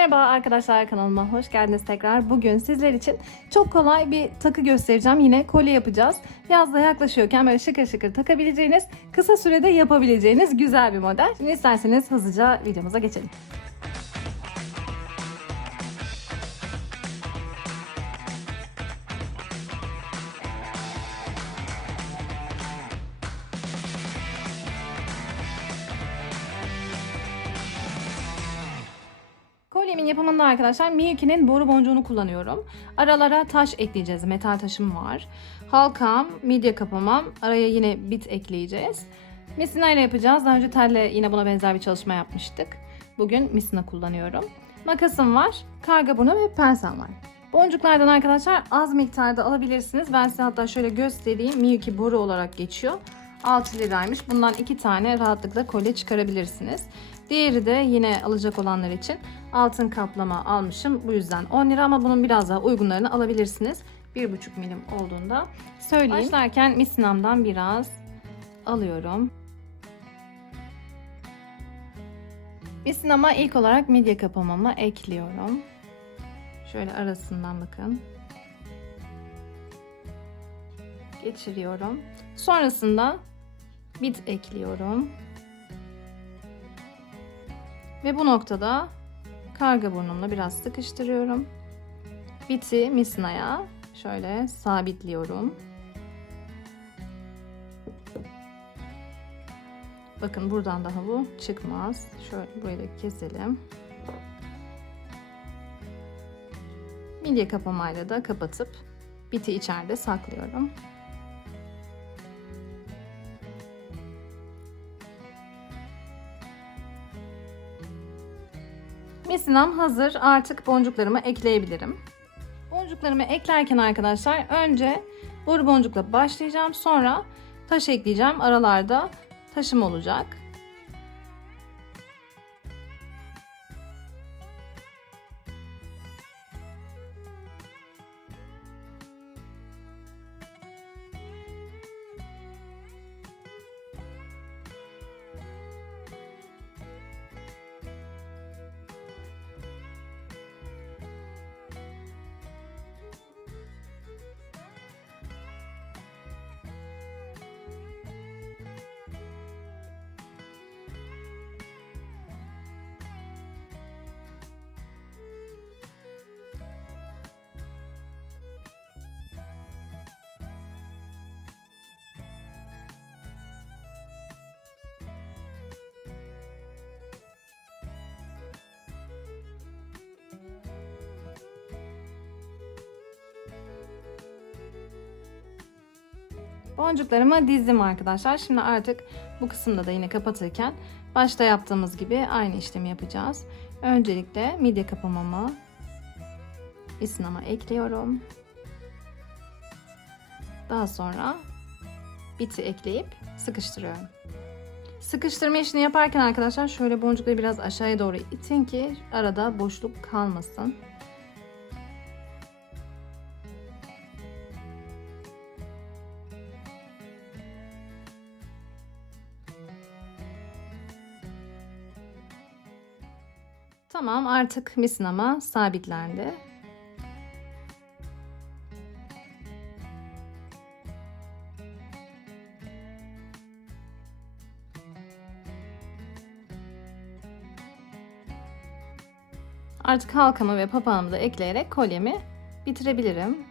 Merhaba arkadaşlar kanalıma hoş geldiniz tekrar. Bugün sizler için çok kolay bir takı göstereceğim. Yine kolye yapacağız. Yaz da yaklaşıyorken böyle şıkır şıkır takabileceğiniz, kısa sürede yapabileceğiniz güzel bir model. Şimdi isterseniz hızlıca videomuza geçelim. Kolyemin yapımında arkadaşlar Miyuki'nin boru boncuğunu kullanıyorum. Aralara taş ekleyeceğiz. Metal taşım var. Halkam, midye kapamam. Araya yine bit ekleyeceğiz. Misina ile yapacağız. Daha önce telle yine buna benzer bir çalışma yapmıştık. Bugün misina kullanıyorum. Makasım var. Karga burnu ve pensem var. Boncuklardan arkadaşlar az miktarda alabilirsiniz. Ben size hatta şöyle göstereyim. Miyuki boru olarak geçiyor. 6 liraymış. Bundan 2 tane rahatlıkla kolye çıkarabilirsiniz. Diğeri de yine alacak olanlar için altın kaplama almışım. Bu yüzden 10 lira ama bunun biraz daha uygunlarını alabilirsiniz. 1,5 milim olduğunda söyleyeyim. Başlarken misinamdan biraz alıyorum. Misinama ilk olarak midye kapamamı ekliyorum. Şöyle arasından bakın. Geçiriyorum. Sonrasında bit ekliyorum. Ve bu noktada karga burnumla biraz sıkıştırıyorum. Biti misinaya şöyle sabitliyorum. Bakın buradan daha bu çıkmaz. Şöyle burayı da keselim. Midye kapamayla da kapatıp biti içeride saklıyorum. Misinam hazır. Artık boncuklarımı ekleyebilirim. Boncuklarımı eklerken arkadaşlar önce boru boncukla başlayacağım. Sonra taş ekleyeceğim. Aralarda taşım olacak. Boncuklarımı dizdim arkadaşlar. Şimdi artık bu kısımda da yine kapatırken başta yaptığımız gibi aynı işlemi yapacağız. Öncelikle midye kapamamı isinama ekliyorum. Daha sonra biti ekleyip sıkıştırıyorum. Sıkıştırma işini yaparken arkadaşlar şöyle boncukları biraz aşağıya doğru itin ki arada boşluk kalmasın. Tamam artık misinama sabitlendi. Artık halkamı ve papağanımı da ekleyerek kolyemi bitirebilirim.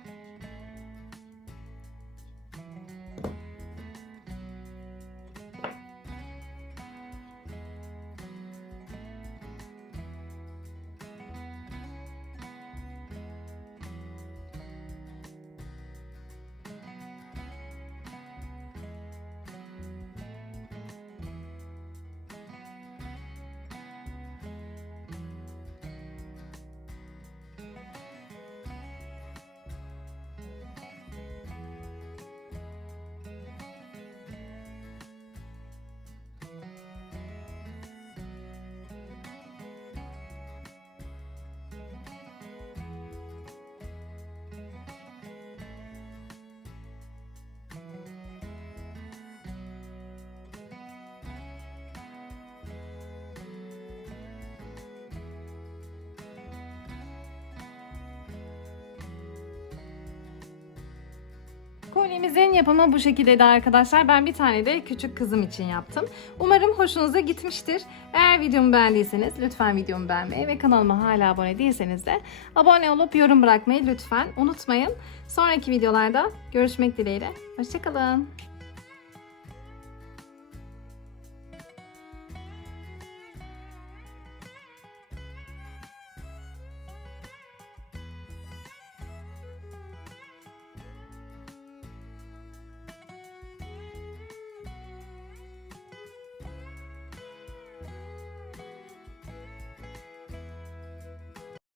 Kolyemizin yapımı bu şekildeydi arkadaşlar. Ben bir tane de küçük kızım için yaptım. Umarım hoşunuza gitmiştir. Eğer videomu beğendiyseniz lütfen videomu beğenmeyi ve kanalıma hala abone değilseniz de abone olup yorum bırakmayı lütfen unutmayın. Sonraki videolarda görüşmek dileğiyle. Hoşçakalın.